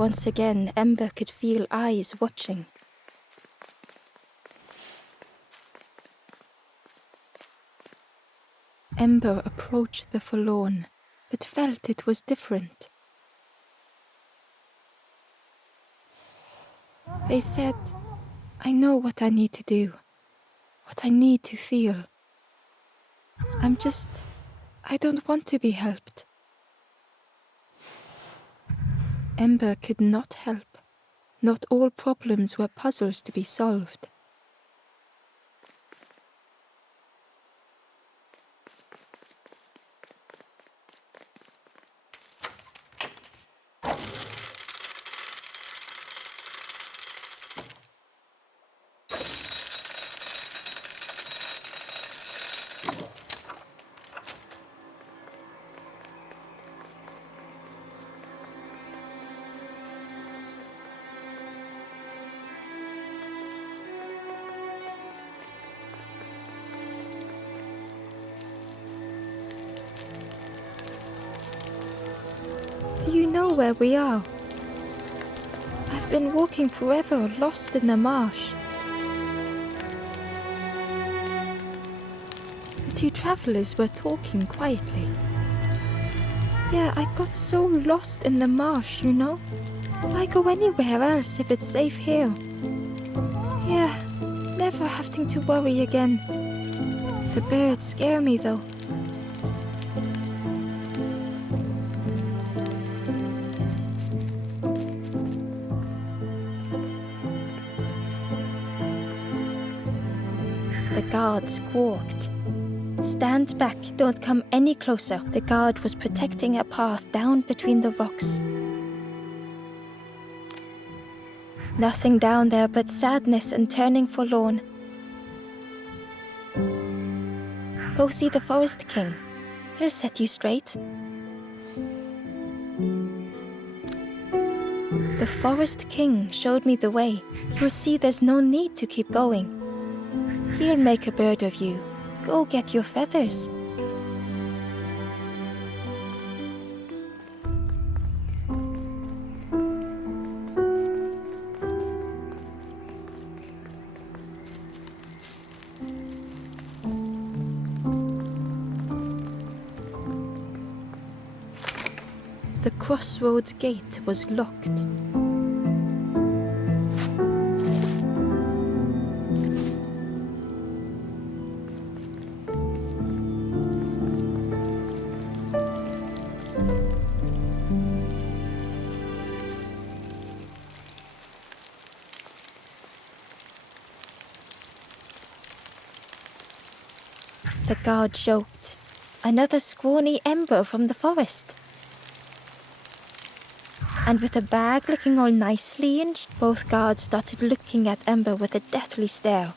Once again, Ember could feel eyes watching. Ember approached the forlorn, but felt it was different. They said, I know what I need to do, what I need to feel. I don't want to be helped. Ember could not help. Not all problems were puzzles to be solved. Do you know where we are? I've been walking forever, lost in the marsh. The two travelers were talking quietly. Yeah, I got so lost in the marsh, you know? Why go anywhere else if it's safe here? Yeah, never having to worry again. The birds scare me though. The guard squawked. Stand back, don't come any closer. The guard was protecting a path down between the rocks. Nothing down there but sadness and turning forlorn. Go see the Forest King. He'll set you straight. The Forest King showed me the way. You'll see there's no need to keep going. He'll make a bird of you. Go get your feathers. The crossroads gate was locked. The guard joked. Another scrawny Ember from the forest. And with the bag looking all nicely in, both guards started looking at Ember with a deathly stare.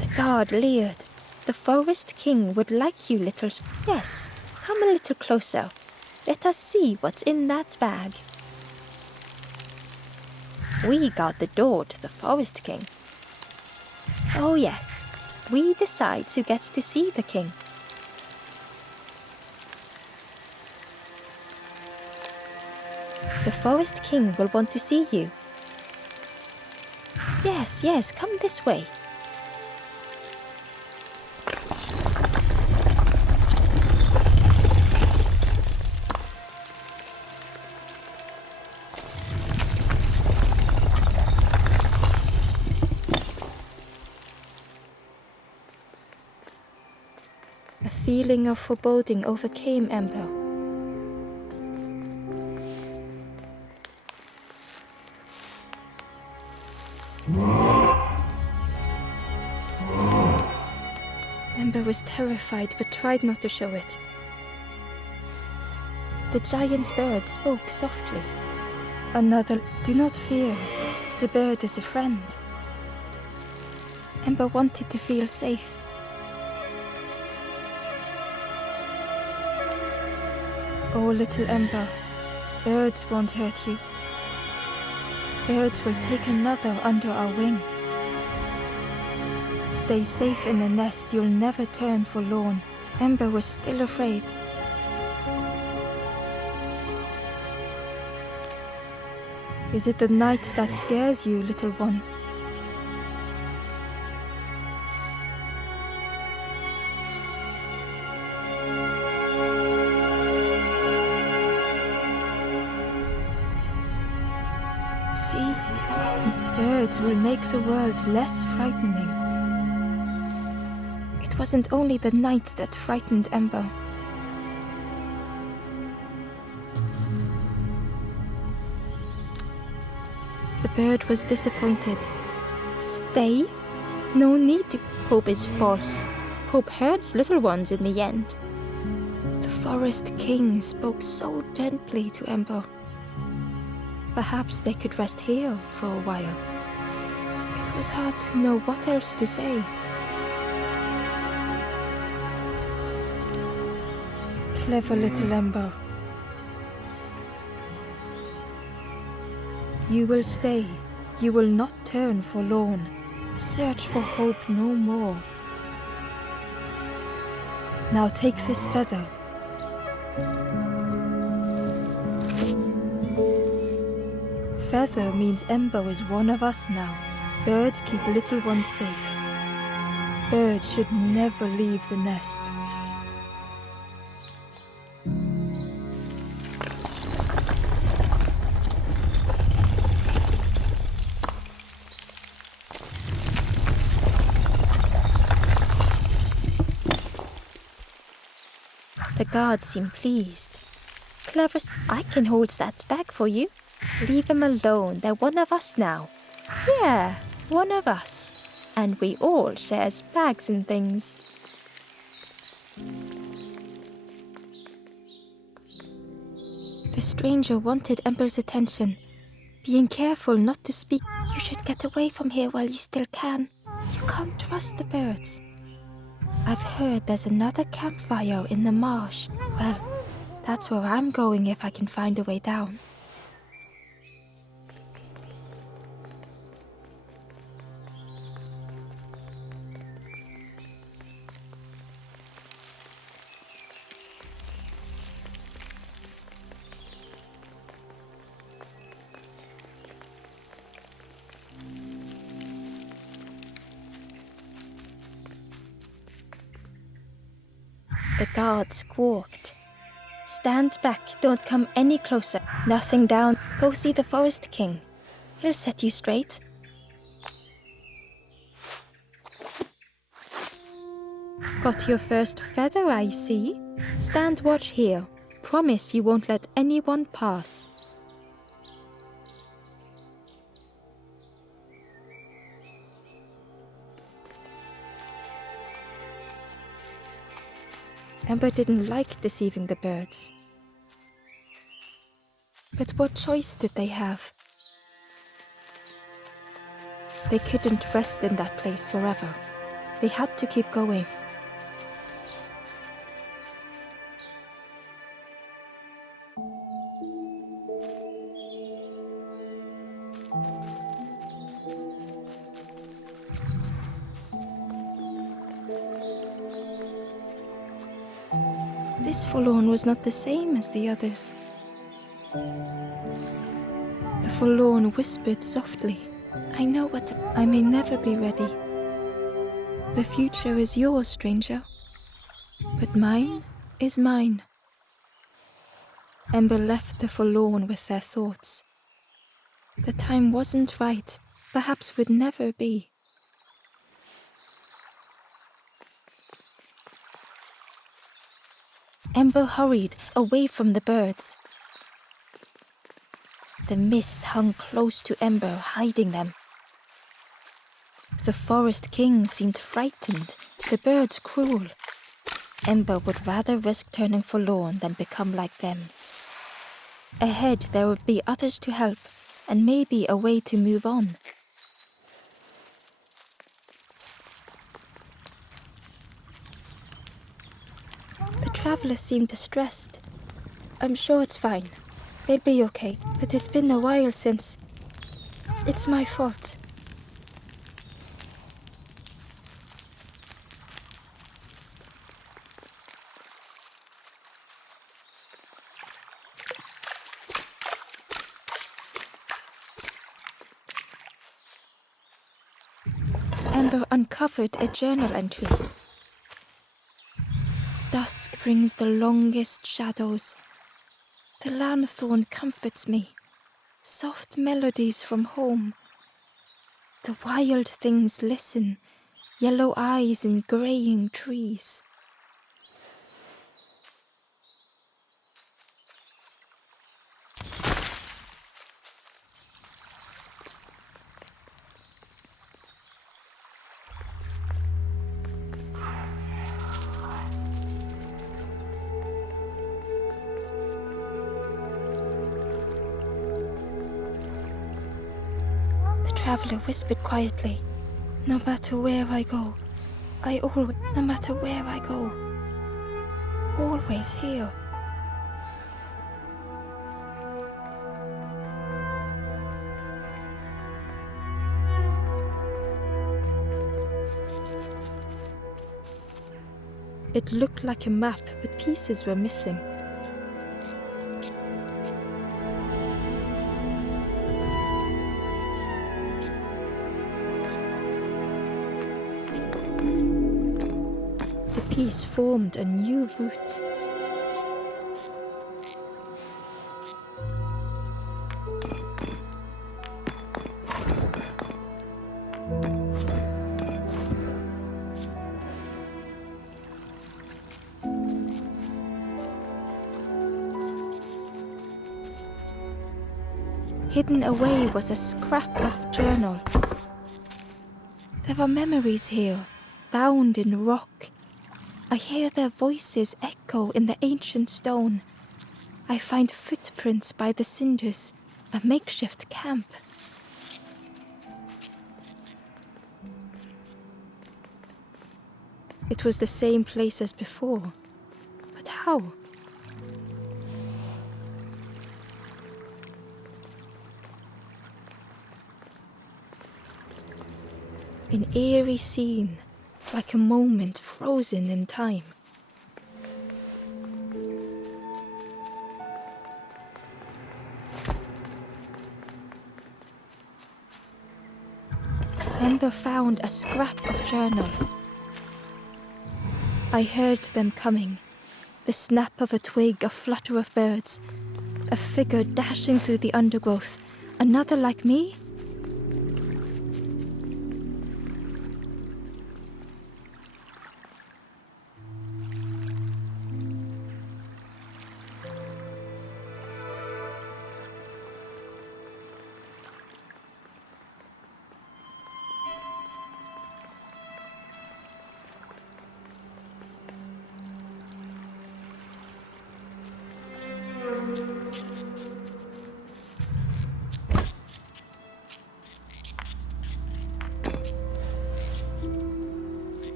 The guard leered. The Forest King would like you, little... Yes, come a little closer. Let us see what's in that bag. We guard the door to the Forest King. Oh yes. We decide who gets to see the king. The Forest King will want to see you. Yes, come this way. A feeling of foreboding overcame Ember. Ember was terrified but tried not to show it. The giant bird spoke softly. Another, do not fear. The bird is a friend. Ember wanted to feel safe. Oh, little Ember, birds won't hurt you. Birds will take another under our wing. Stay safe in the nest, you'll never turn forlorn. Ember was still afraid. Is it the night that scares you, little one? See, birds will make the world less frightening. It wasn't only the night that frightened Ember. The bird was disappointed. Stay? No need to. Hope is false. Hope hurts little ones in the end. The Forest King spoke so gently to Ember. Perhaps they could rest here for a while. It was hard to know what else to say. Clever little Ember. You will stay. You will not turn forlorn. Search for hope no more. Now take this feather. Feather means Ember is one of us now. Birds keep little ones safe. Birds should never leave the nest. The guards seem pleased. Clever. I can hold that bag for you. Leave them alone. They're one of us now. Yeah, one of us. And we all shares bags and things. The stranger wanted Ember's attention. Being careful not to speak. You should get away from here while you still can. You can't trust the birds. I've heard there's another campfire in the marsh. Well, that's where I'm going if I can find a way down. The guard squawked. Stand back, don't come any closer. Nothing down. Go see the Forest King. He'll set you straight. Got your first feather, I see. Stand watch here. Promise you won't let anyone pass. Ember didn't like deceiving the birds. But what choice did they have? They couldn't rest in that place forever. They had to keep going. This forlorn was not the same as the others. The forlorn whispered softly, I know what I may never be ready. The future is yours, stranger, but mine is mine. Ember left the forlorn with their thoughts. The time wasn't right, perhaps would never be. Ember hurried away from the birds. The mist hung close to Ember, hiding them. The Forest King seemed frightened, the birds cruel. Ember would rather risk turning forlorn than become like them. Ahead there would be others to help, and maybe a way to move on. The travelers seemed distressed. I'm sure it's fine. They'll be okay, but it's been a while since. It's my fault. Amber uncovered a journal entry. Dusk brings the longest shadows. The lanthorn comforts me. Soft melodies from home. The wild things listen, yellow eyes in graying trees. The traveler whispered quietly, "No matter where I go, no matter where I go, always here." It looked like a map, but pieces were missing. The piece formed a new route. Hidden away was a scrap of journal. There were memories here, bound in rock. I hear their voices echo in the ancient stone. I find footprints by the cinders, a makeshift camp. It was the same place as before, but how? An eerie scene, like a moment frozen in time. Amber found a scrap of journal. I heard them coming. The snap of a twig, a flutter of birds. A figure dashing through the undergrowth. Another like me?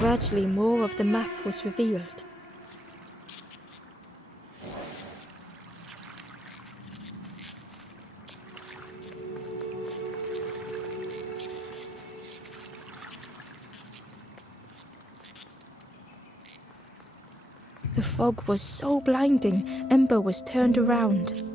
Gradually, more of the map was revealed. The fog was so blinding, Ember was turned around.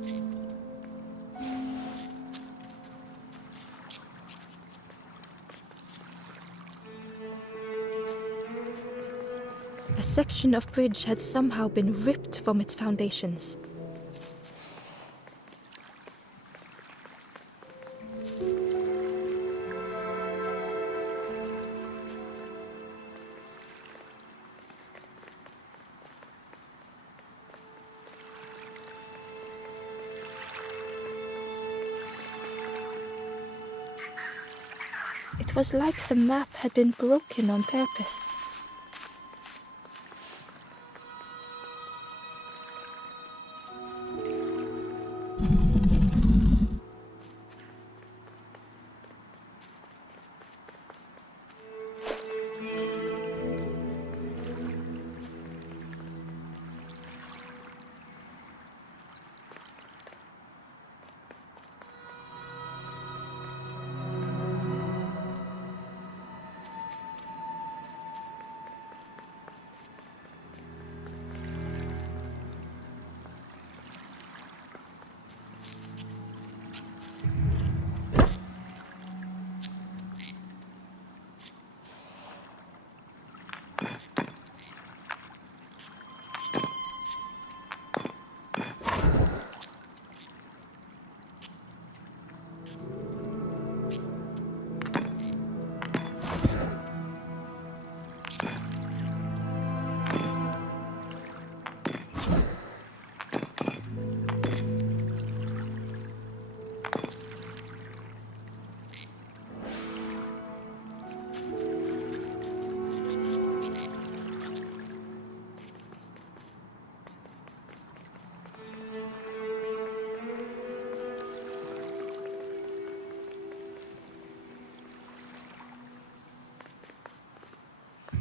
A section of bridge had somehow been ripped from its foundations. It was like the map had been broken on purpose.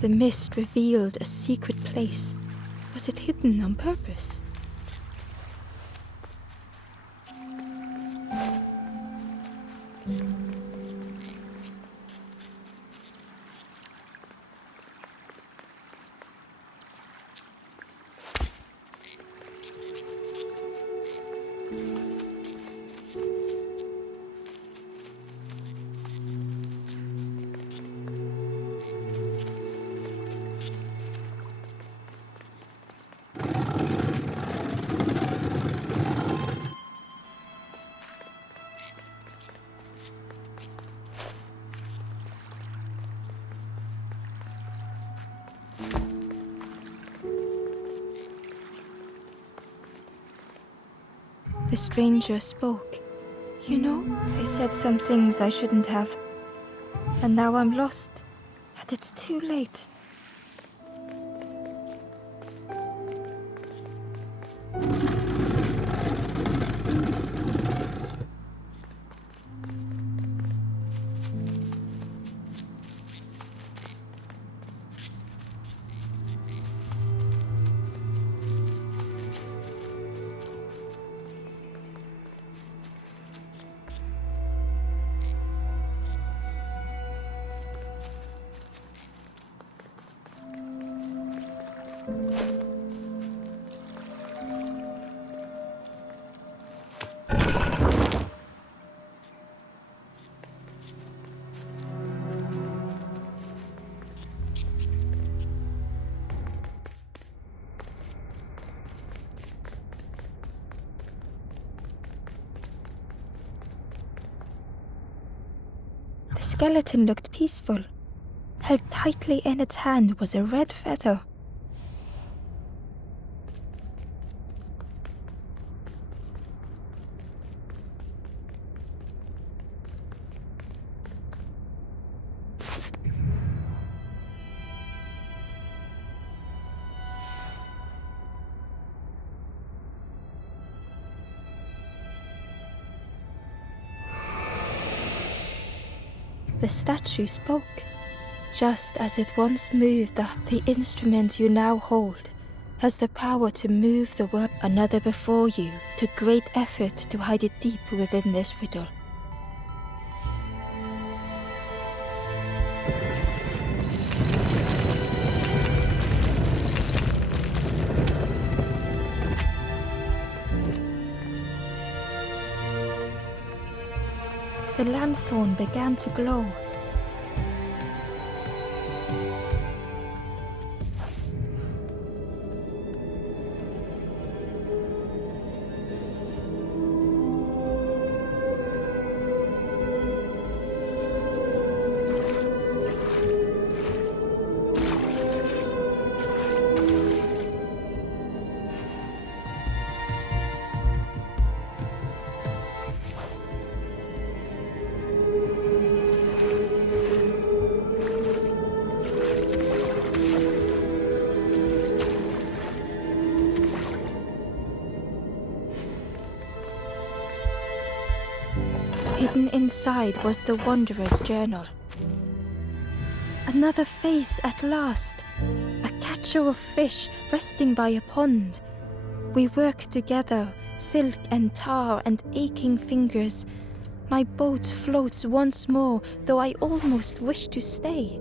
The mist revealed a secret place. Was it hidden on purpose? The stranger spoke. You know, I said some things I shouldn't have. And now I'm lost. And it's too late. The skeleton looked peaceful. Held tightly in its hand was a red feather. The statue spoke. Just as it once moved, the instrument you now hold has the power to move the world. Another before you took great effort to hide it deep within this riddle. The lanthorn began to glow. Hidden inside was the wanderer's journal. Another face at last, a catcher of fish resting by a pond. We work together, silk and tar and aching fingers. My boat floats once more, though I almost wish to stay.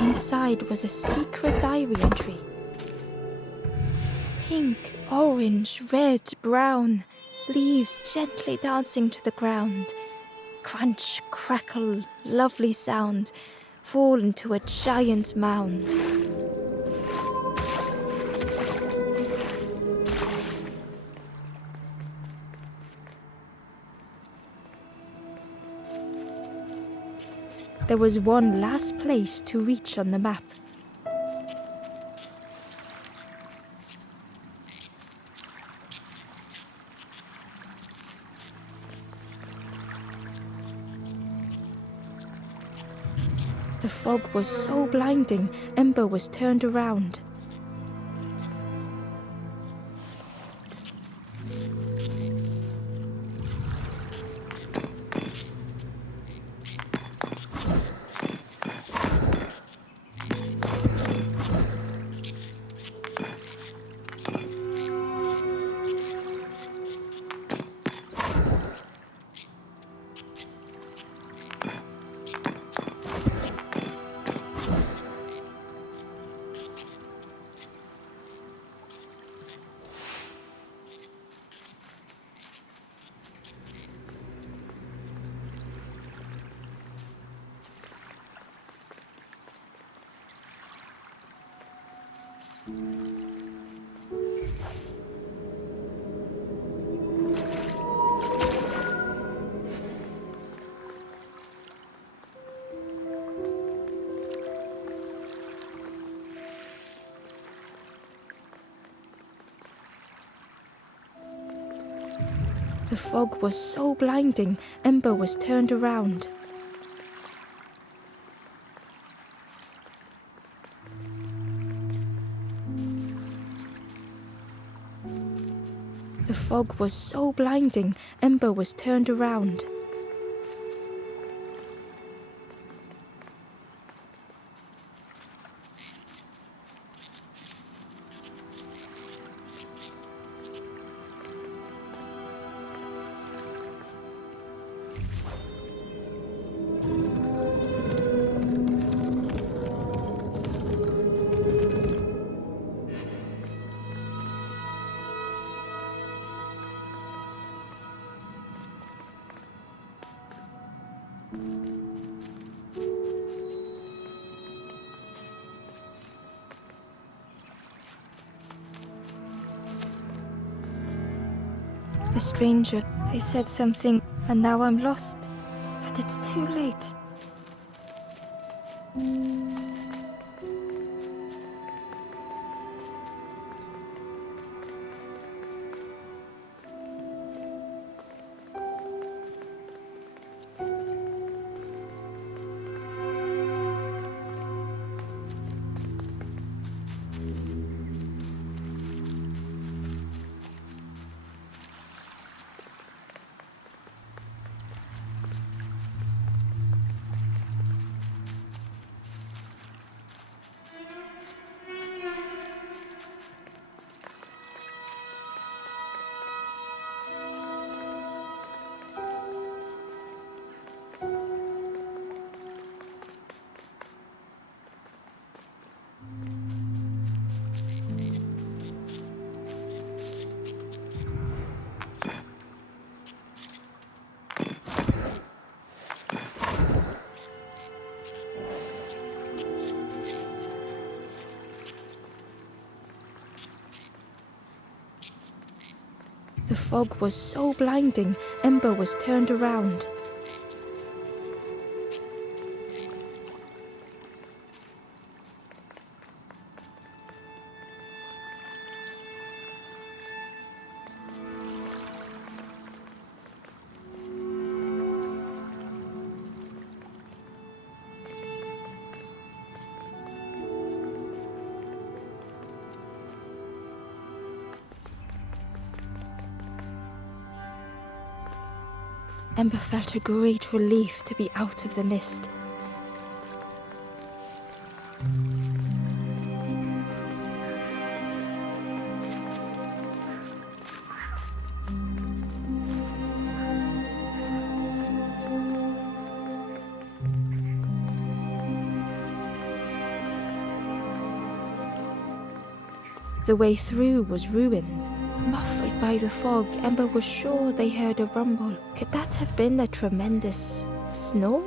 Inside was a secret diary entry. Pink, orange, red, brown, leaves gently dancing to the ground. crunch, crackle, lovely sound, fall into a giant mound. There was one last place to reach on the map. The fog was so blinding, Ember was turned around. The fog was so blinding, Ember was turned around. The fog was so blinding, Ember was turned around. The stranger, I said something, and now I'm lost. And it's too late. The fog was so blinding, Ember was turned around. Ember felt a great relief to be out of the mist. The way through was ruined, muffled by the fog, Ember was sure they heard a rumble. Could that have been a tremendous snow?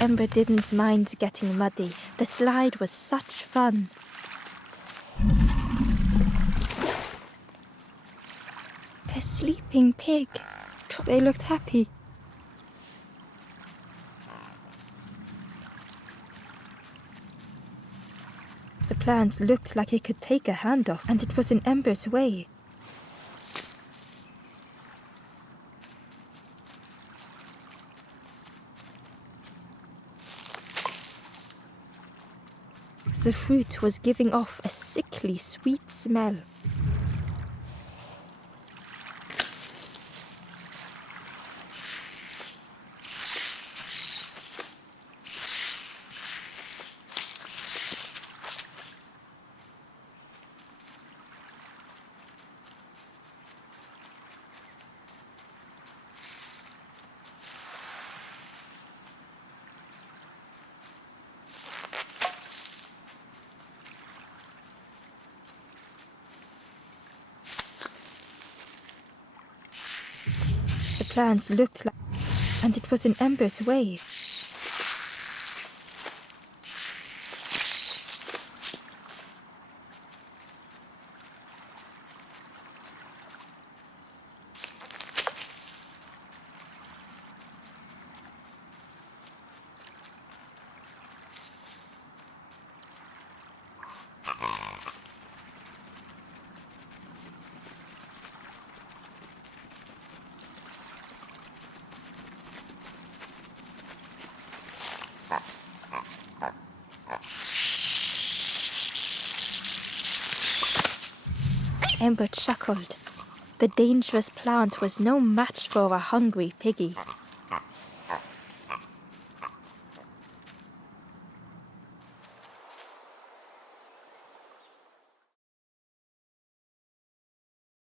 Ember didn't mind getting muddy. The slide was such fun. A sleeping pig. They looked happy. The plant looked like it could take a hand off, and it was in Ember's way. The fruit was giving off a sickly sweet smell. The plant looked like, and it was in Ember's way. Ember chuckled. The dangerous plant was no match for a hungry piggy.